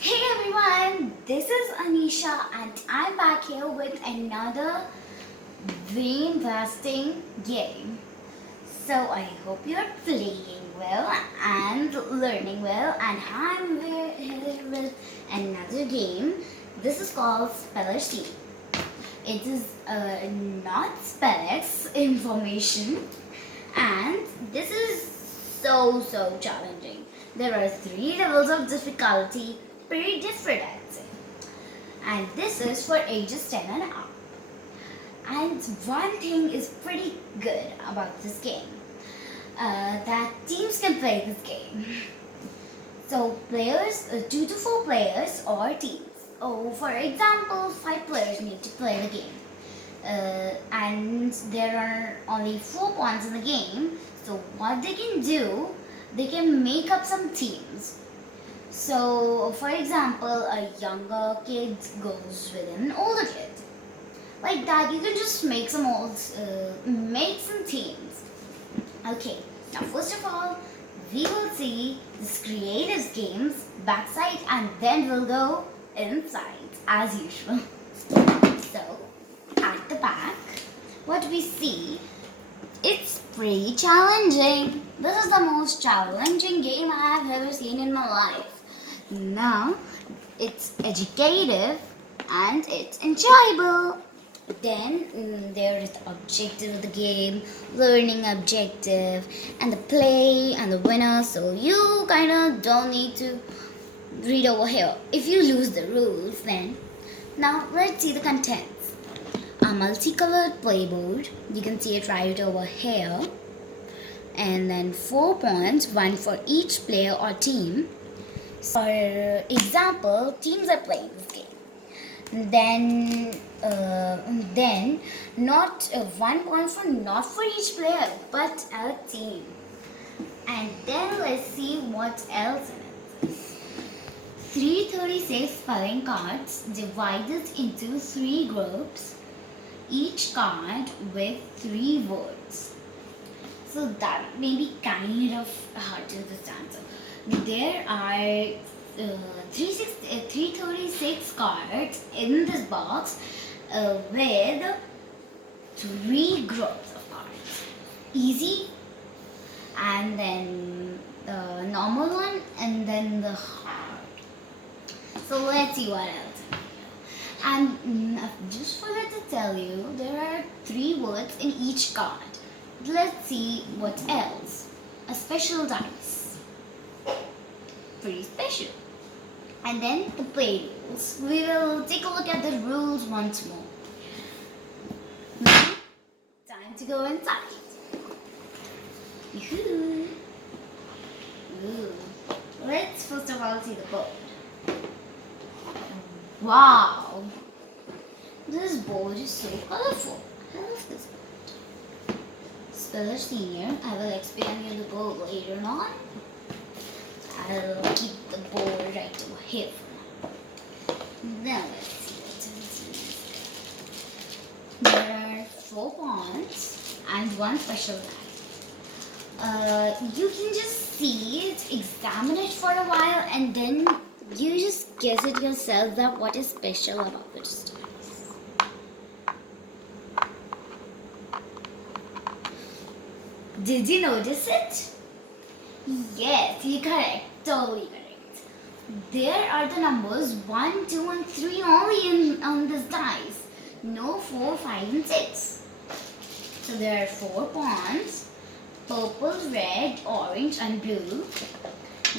Hey everyone, this is Anisha and I'm back here with another brain busting game. So I hope you're playing well and learning well, and I'm here with another game. This is called Speller's Team. It is not Spellex information, and this is so challenging. There are three levels of difficulty, pretty different I'd say. And this is for ages 10 and up. And one thing is pretty good about this game, that teams can play this game. So players, 2 to 4 players or teams. Oh, for example, 5 players need to play the game. And there are only 4 points in the game. So what they can do, they can make up some teams. So, for example, a younger kid goes with an older kid. Like that, you can just make some teams. Okay, now first of all, we will see this creative games backside, and then we'll go inside as usual. So, at the back, what we see, it's pretty challenging. This is the most challenging game I have ever seen in my life. Now, it's educative and it's enjoyable. Then there is the objective of the game, learning objective, and the play and the winner. So you kind of don't need to read over here. If you lose the rules, then now let's see the contents. A multicolored playboard. You can see it right over here. And then 4 points, one for each player or team. For example, teams are playing this game. Then not 1 point for not for each player, but a team. And then let's see what else in it. 336 spelling cards divided into 3 groups, each card with 3 words. So that may be kind of hard to understand. So there are 336 cards in this box with 3 groups of cards. Easy, and then the normal one, and then the hard. So let's see what else. And just forgot to tell you, there are 3 words in each card. Let's see what else. A special dice. Pretty special. And then the play rules. We will take a look at the rules once more. Now, time to go inside. Yoo-hoo. Ooh. Let's first of all see the board. Wow! This board is so colorful. I love this board. Speller Senior, I will explain you the board later on. I'll keep the board right over here for now. Now let's see what it is. There are 4 pawns and 1 special die. You can just see it, examine it for a while, and then you just guess it yourself that what is special about this dice. Did you notice it? Yes, you're correct. Totally correct. There are the numbers 1, 2, and 3 only on this dice. No 4, 5, and 6. So there are 4 pawns: purple, red, orange, and blue.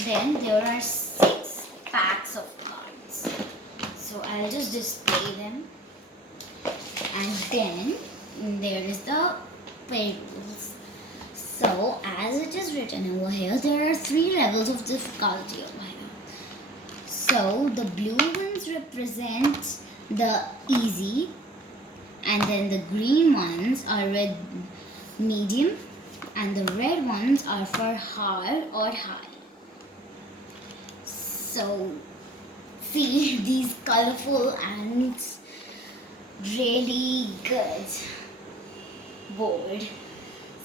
Then there are 6 packs of cards. So I'll just display them. And then there is the play rules. So, as it is written over here, there are 3 levels of difficulty over here. So, the blue ones represent the easy, and then the green ones are red, medium, and the red ones are for hard or high. So, see these colorful and really good board.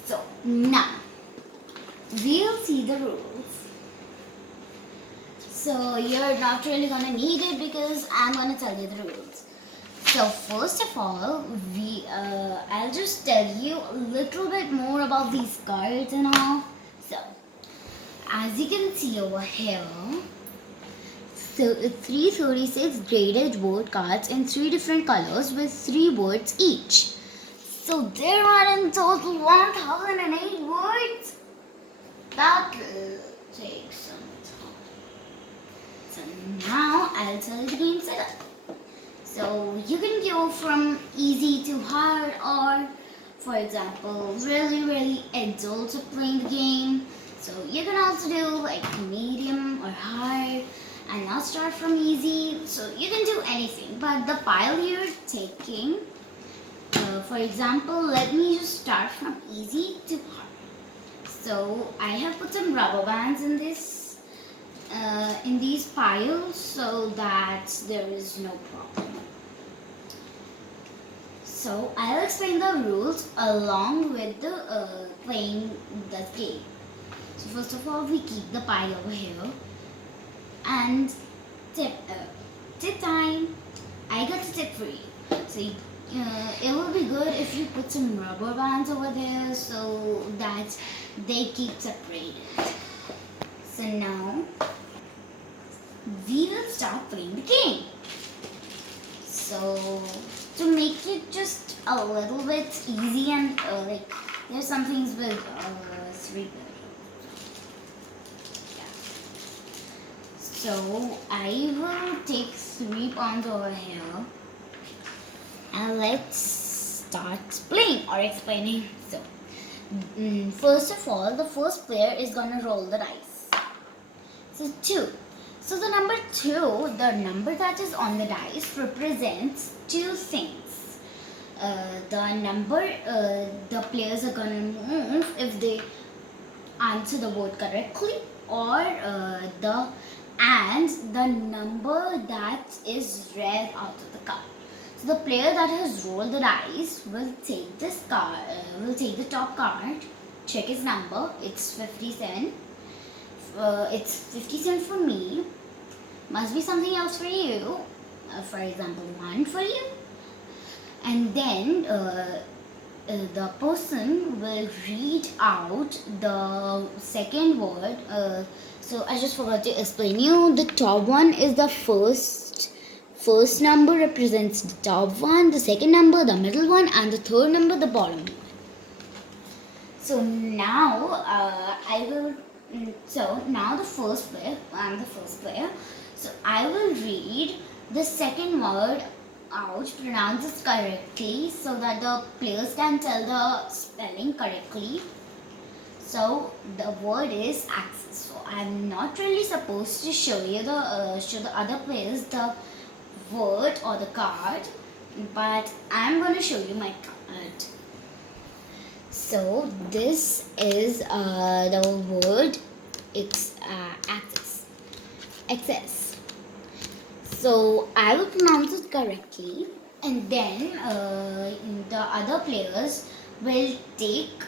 So now we'll see the rules. so you're not really gonna need it because I'm gonna tell you the rules. So first of all, I'll just tell you a little bit more about these cards and all. So as you can see over here, so it's 336 graded word cards in 3 different colors with 3 words each. So there are in total 1008 words. That will take some time. So now I'll tell you the game setup. So you can go from easy to hard, or for example, really adults are playing the game. So you can also do like medium or hard, and I'll start from easy. So you can do anything, but the pile you're taking, for example, let me just start from easy to hard. So I have put some rubber bands in these piles so that there is no problem. So I'll explain the rules along with the playing the game. So first of all, we keep the pile over here, and tip time. I got a tip for you. So it will be good if you put some rubber bands over there so that they keep separated. So now we will start playing the game. So to make it just a little bit easy and like there's some things with 3 So I will take 3 pawns over here, and let's start playing or explaining. So first of all, the first player is gonna roll the dice. So 2. So the number 2, the number that is on the dice, represents 2 things. The number the players are gonna move if they answer the word correctly, or the number that is read out of the card. So the player that has rolled the dice will take this card, will take the top card, check his number. It's 57. It's 57 for me. Must be something else for you. For example, 1 for you. And then the person will read out the second word. So I just forgot to explain you. The top one is the first number represents the top one, the second number the middle one, and the third number the bottom one. So now So now the first player, I'm the first player. So I will read the second word out, pronounce it correctly so that the players can tell the spelling correctly. So the word is access. So I'm not really supposed to show you show the other players the word or the card, but I'm going to show you my card. So this is the word. It's access. So I will pronounce it correctly, and then the other players will take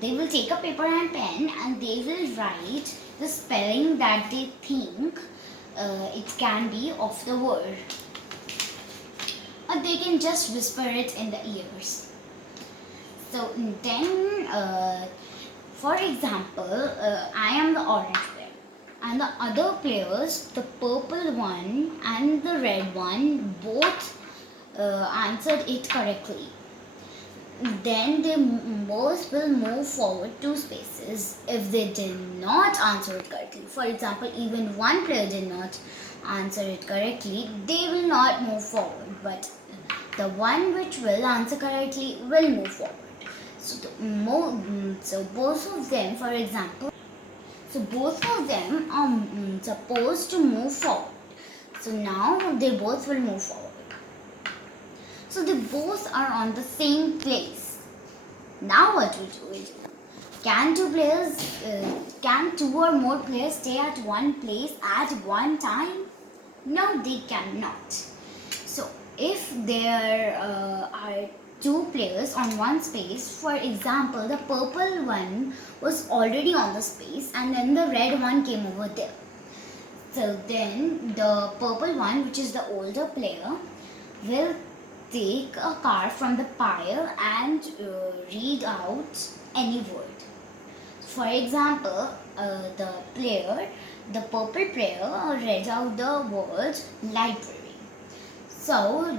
they will take a paper and pen, and they will write the spelling that they think it can be of the word, or they can just whisper it in the ears. So then, for example, I am the orange player, and the other players, the purple one and the red one, both answered it correctly. Then they both will move forward 2 spaces. If they did not answer it correctly, for example, even one player did not answer it correctly, they will not move forward, but the one which will answer correctly will move forward. So both of them, for example, both of them are supposed to move forward. So now they both will move forward. So they both are on the same place. Now what will we do? Can 2 or more players stay at one place at one time? No, they cannot. So if there are two players on one space. For example, the purple one was already on the space and then the red one came over there. So then the purple one, which is the older player, will take a card from the pile and read out any word. For example, the purple player read out the word library. So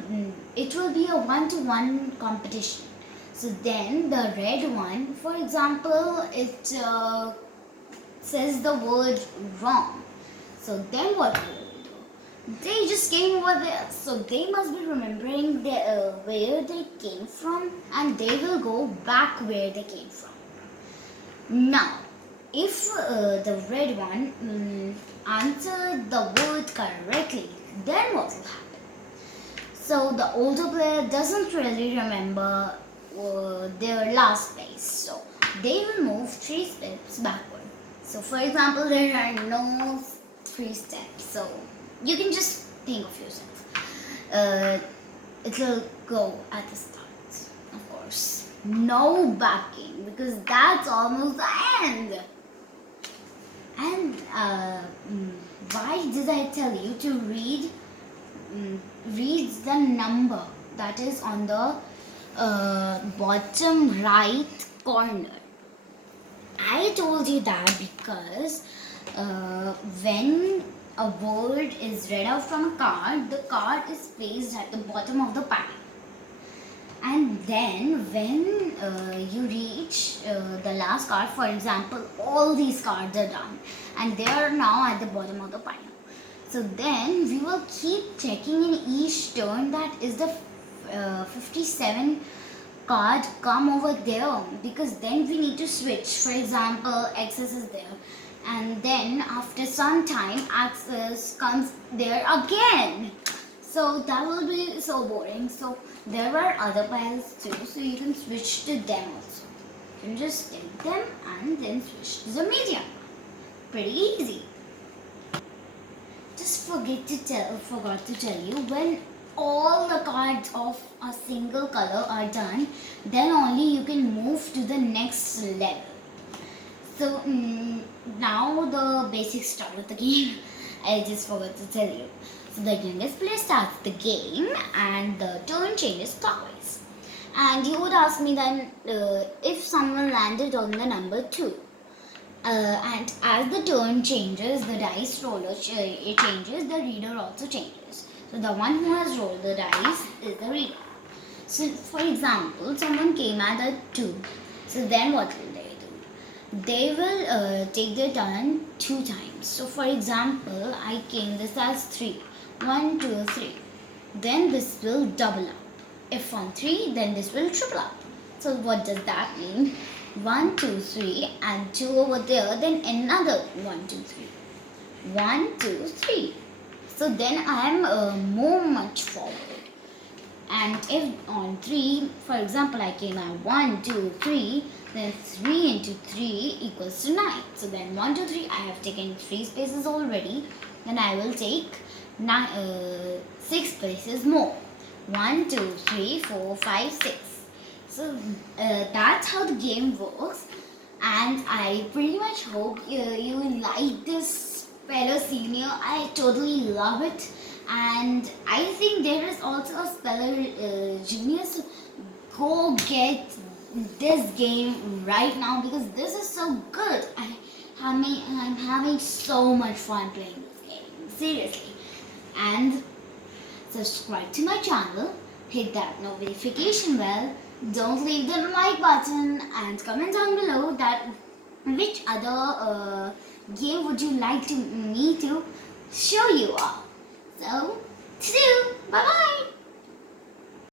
it will be a 1-to-1 competition. So then the red one, for example, it says the word wrong. So then what will they do? They just came over there. So they must be remembering where they came from, and they will go back where they came from. Now, if the red one answered the word correctly, then what will happen? So the older player doesn't really remember their last place, so they will move 3 steps backward. So for example, there are no 3 steps, so you can just think of yourself. It will go at the start, of course. No backing, because that's almost the end. And why did I tell you to read the number that is on the bottom right corner? I told you that because when a word is read out from a card, the card is placed at the bottom of the pile. And then when you reach the last card, for example, all these cards are done and they are now at the bottom of the pile. So then we will keep checking in each turn that is the 57 card come over there, because then we need to switch. For example, Axis is there, and then after some time Axis comes there again. So that will be so boring. So there are other piles too, so you can switch to them also. You can just take them and then switch to the medium. Pretty easy. Just forgot to tell you, when all the cards of a single color are done, then only you can move to the next level. So now the basic start of the game. I just forgot to tell you. So the youngest player starts the game and the turn changes clockwise. And you would ask me then if someone landed on the number 2. And as the turn changes, the dice roller it changes, the reader also changes. So the one who has rolled the dice is the reader. So for example, someone came at a 2. So then what will they do? They will take their turn 2 times. So for example, I came this as 3. 1, 2, 3. Then this will double up. If on 3, then this will triple up. So what does that mean? 1, 2, 3 and 2 over there, then another 1, 2, 3. 1, 2, 3. So then I am more much forward. And if on 3, for example, I came at 1, 2, 3, then 3 into 3 equals to 9. So then 1, 2, 3, I have taken 3 spaces already. Then I will take 6 spaces more. 1, 2, 3, 4, 5, 6. So that's how the game works, and I pretty much hope you like this Speller Senior. I totally love it, and I think there is also a Speller Genius. Go get this game right now because this is so good. I'm having so much fun playing this game, seriously. And subscribe to my channel, hit that notification bell. Don't leave the like button and comment down below that which other game would you like me to show you all. So, see you. Bye bye.